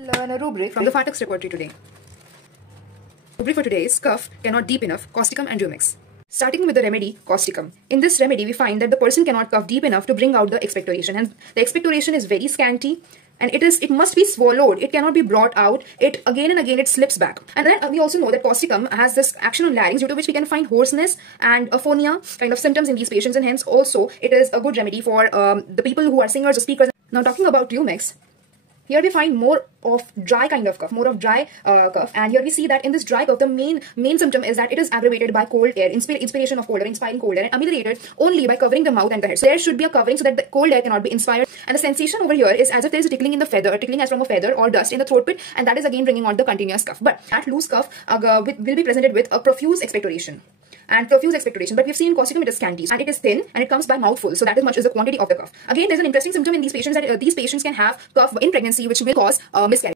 Learn a rubric from the Phatak's repertory today. Rubric for today is cough, cannot deep enough, Causticum and Rumex. Starting with the remedy, Causticum. In this remedy, we find that the person cannot cough deep enough to bring out the expectoration, and the expectoration is very scanty, and it must be swallowed. It cannot be brought out. It again and again it slips back. And then we also know that Causticum has this action on larynx, due to which we can find hoarseness and aphonia kind of symptoms in these patients, and hence also it is a good remedy for the people who are singers or speakers. Now talking about Rumex, here we find more of dry kind of cough, cough, and here we see that in this dry cough, the main symptom is that it is aggravated by cold air, inspiration of cold air, inspiring cold air, and ameliorated only by covering the mouth and the head. So there should be a covering so that the cold air cannot be inspired. And the sensation over here is as if there is a tickling in the feather, tickling as from a feather or dust in the throat pit, and that is again bringing on the continuous cough. But that loose cough will be presented with a profuse expectoration. But we've seen in Causticum it is scanty, and it is thin, and it comes by mouthful, so that is much is the quantity of the cough. Again, there's an interesting symptom in these patients that these patients can have cough in pregnancy, which will cause miscarriage.